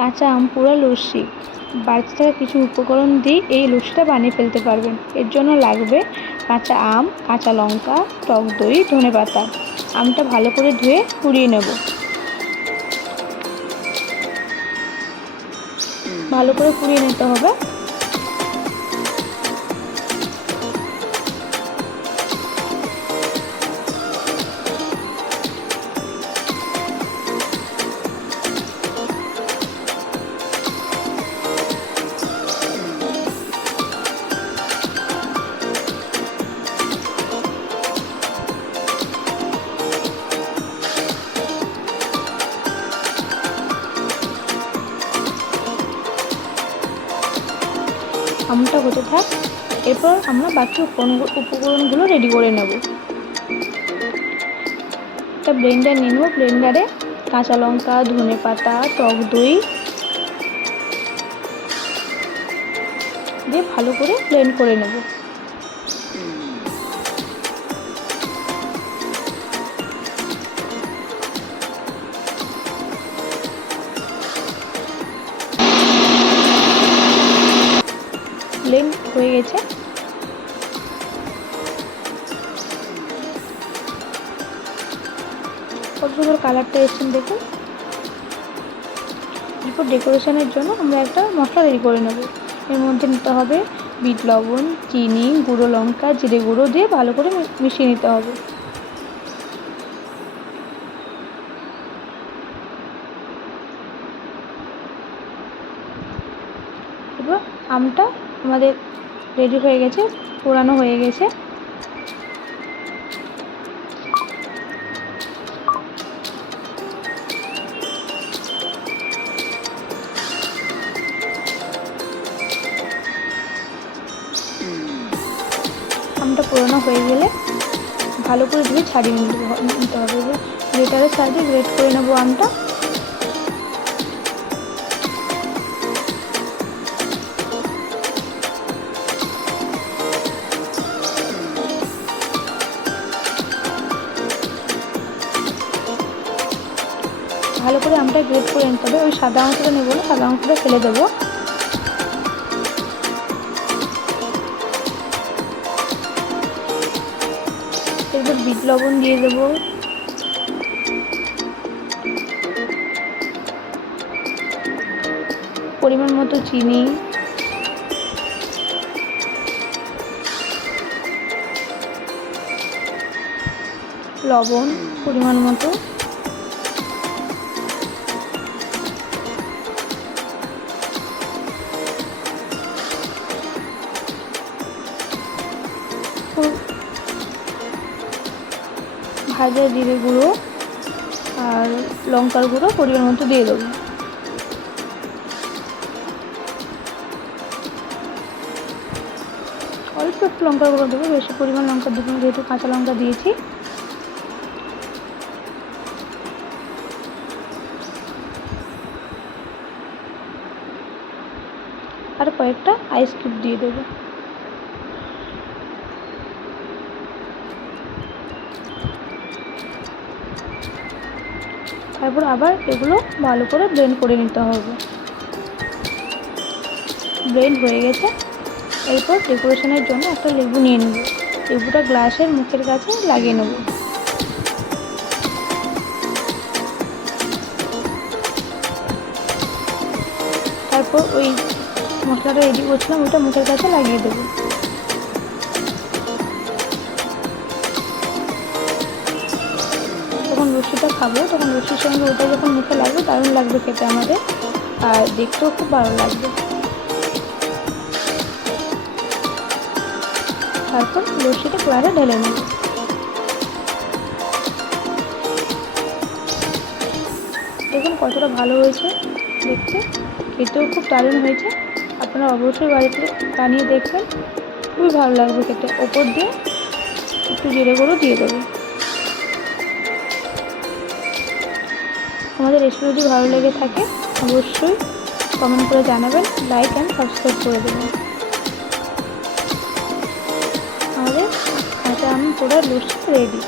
কাঁচা আম পোড়া লস্যি। বাড়িতে থাকা কিছু উপকরণ দিয়ে এই লস্যিটা বানিয়ে ফেলতে পারবেন। এর জন্য লাগবে কাঁচা আম, কাঁচা লঙ্কা, টক দই, ধনেপাতা। আমটা ভালো করে ধুয়ে পুড়িয়ে নেব। ভালো করে পুড়িয়ে নিতে হবে। আমটা হতে থাক, এরপর আমরা বাকি উপকরণগুলো রেডি করে নেব। একটা ব্লেন্ডার নিয়ে নেব। ব্লেন্ডারে কাঁচা লঙ্কা, ধনেপাতা, টক দই দিয়ে ভালো করে ব্লেন্ড করে নেব। ব্লেন্ড হয়ে গেছে। কত সুন্দর কালারটা এসেছে দেখুন। এরপর ডেকোরেশনের জন্য আমরা একটা মশলা রেডি করে নেব। এর মধ্যে নিতে হবে বিট লবণ, চিনি, গুঁড়ো লঙ্কা, জিরে গুঁড়ো দিয়ে ভালো করে মিশিয়ে নিতে হবে। এবার আমটা আমাদের রেডি হয়ে গেছে, পোড়ানো হয়ে গেছে। আমটা পোড়ানো হয়ে গেলে ভালো করে ধুয়ে ছাড়িয়ে নিতে হবে। গ্রেটারের সাহায্যে গ্রেট করে নেবো আমটা। ভালো করে আমটা গ্রেট করে নিতে হবে। ওই সাদা অংশটা নেবো না, সাদা অংশটা ফেলে দেবো। এরপর বিট লবণ দিয়ে দেবো, পরিমাণ মতো চিনি, লবণ পরিমাণ মতো, ভাজা জিরে গুঁড়ো আর লঙ্কার গুঁড়ো পরিমাণ মতো দিয়ে দেবো। অল্প একটু লঙ্কার গুঁড়ো দেবো, বেশি পরিমাণ লঙ্কা দেবো না, যেহেতু কাঁচা লঙ্কা দিয়েছি। আর কয়েকটা আইস কিউব দিয়ে দেবো। তারপর আবার এগুলো ভালো করে ব্লেন্ড করে নিতে হবে। ব্লেন্ড হয়ে গেছে। এরপর ডেকোরেশনের জন্য একটা লেবু নিয়ে নেব। লেবুটা গ্লাসের মুখের কাছে লাগিয়ে নেব। তারপর ওই মশলাটা রেডি করছিলাম ওইটা মুখের কাছে লাগিয়ে দেবো। যখন লস্যিটা খাবো তখন লস্যির সঙ্গে ওটা যখন মুখে লাগবে দারুণ লাগবে খেতে আমাদের, আর দেখতেও খুব ভালো লাগবে। তারপর লস্যিটা গ্লাসে ঢেলে নেব। দেখুন কতটা ভালো হয়েছে দেখতে, খেতেও খুব দারুণ হয়েছে। আপনারা অবশ্যই বাড়িতে বানিয়ে দেখবেন, খুবই ভালো লাগবে খেতে। ওপর দিয়ে একটু জিরে গুঁড়ো দিয়ে দেবো। আমাদের রেসিপি যদি ভালো লেগে থাকে অবশ্যই কমেন্ট করে জানাবেন, লাইক অ্যান্ড সাবস্ক্রাইব করে দেবেন। আমাদের কাঁচা আম পোড়া লস্যি রেডি।